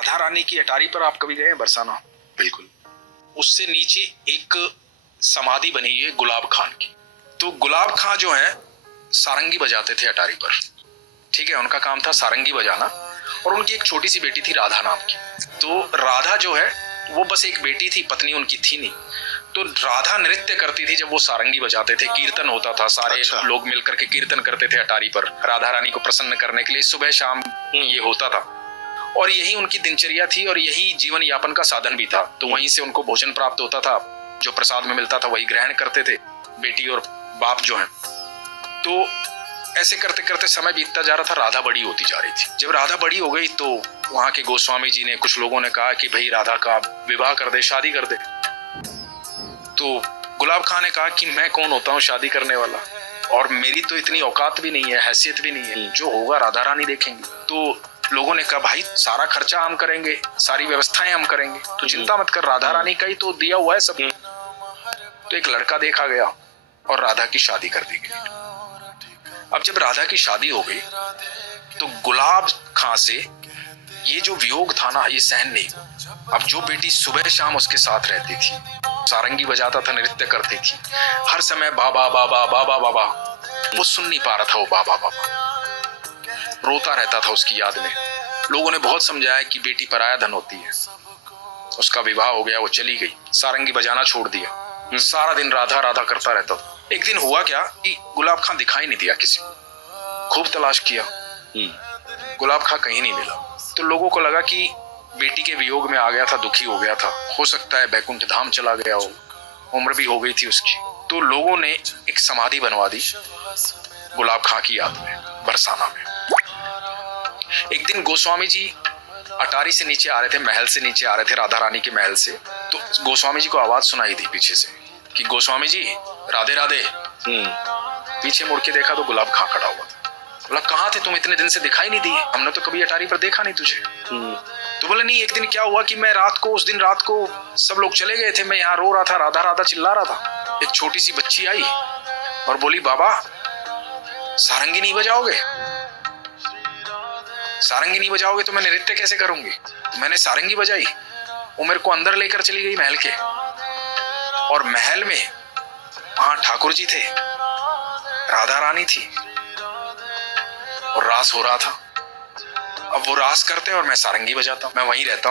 राधा रानी की अटारी पर आप कभी गए हैं बरसाना? बिल्कुल। उससे नीचे एक समाधि बनी है गुलाब खान की। तो गुलाब खां जो है सारंगी बजाते थे अटारी पर, ठीक है, उनका काम था सारंगी बजाना। और उनकी एक छोटी सी बेटी थी राधा नाम की। तो राधा जो है वो बस एक बेटी थी, पत्नी उनकी थी नहीं। तो राधा नृत्य करती थी जब वो सारंगी बजाते थे, कीर्तन होता था, सारे लोग मिलकर के कीर्तन करते थे अटारी पर राधा रानी को प्रसन्न करने के लिए, सुबह शाम ये होता था। और यही उनकी दिनचर्या थी और यही जीवन यापन का साधन भी था। तो वहीं से उनको भोजन प्राप्त होता था, जो प्रसाद में मिलता था वही ग्रहण करते थे बेटी और बाप जो है। तो ऐसे करते करते समय बीतता जा रहा था, राधा बड़ी होती जा रही थी। जब राधा बड़ी हो गई तो वहां के गोस्वामी जी ने, कुछ लोगों ने कहा कि भाई राधा का विवाह कर दे, शादी कर दे। तो गुलाब खान ने कहा कि मैं कौन होता हूँ शादी करने वाला, और मेरी तो इतनी औकात भी नहीं है, हैसियत भी नहीं है, जो होगा राधा रानी देखेंगे। तो लोगों ने कहा भाई सारा खर्चा हम करेंगे, सारी व्यवस्थाएं हम करेंगे, तो चिंता मत कर, राधा रानी का ही तो दिया हुआ है सब। तो एक लड़का देखा गया और राधा की शादी कर दी गई। अब जब राधा की शादी हो गई तो गुलाब खां से ये जो वियोग था ना, ये सहन नहीं। अब जो बेटी सुबह शाम उसके साथ रहती थी, सारंगी बजाता था, नृत्य करती थी, हर समय बाबा बाबा बाबा बाबा, वो सुन नहीं पा रहा था, वो बाबा बाबा रोता रहता था उसकी याद में। लोगों ने बहुत समझाया कि बेटी पराया धन होती है। उसका विवाह हो गया, वो चली गई, सारंगी बजाना छोड़ दिया, सारा दिन राधा राधा करता रहता था। एक दिन हुआ क्या कि गुलाब खां दिखाई नहीं दिया किसी को। खूब तलाश किया, गुलाब खां कहीं नहीं मिला। तो लोगों को लगा कि बेटी के वियोग में आ गया था, दुखी हो गया था, हो सकता है बैकुंठ धाम चला गया हो, उम्र भी हो गई थी उसकी। तो लोगों ने एक समाधि बनवा दी गुलाब खां की याद में बरसाना में। एक दिन गोस्वामी जी अटारी से नीचे आ रहे थे, महल से नीचे आ रहे थे, राधा रानी के महल से। तो गोस्वामी जी को आवाज सुनाई दी पीछे से कि गोस्वामी जी राधे राधे। पीछे मुड़ के देखा तो गुलाब खां खड़ा हुआ था। बोला कहाँ थे तुम, इतने दिन से दिखाई नहीं दिए, हमने तो कभी अटारी पर देखा नहीं तुझे। तो बोले नहीं, एक दिन क्या हुआ कि मैं रात को, उस दिन रात को सब लोग चले गए थे, मैं यहाँ रो रहा था, राधा राधा चिल्ला रहा था। एक छोटी सी बच्ची आई और बोली बाबा सारंगी नहीं बजाओगे, सारंगी नहीं बजाओगे तो मैं नृत्य कैसे करूंगी। मैंने सारंगी बजाई, वो मेरे को अंदर लेकर चली गई महल के, और महल में वहां ठाकुर जी थे, राधा रानी थी और रास हो रहा था। अब वो रास करते और मैं सारंगी बजाता, मैं वहीं रहता हूँ।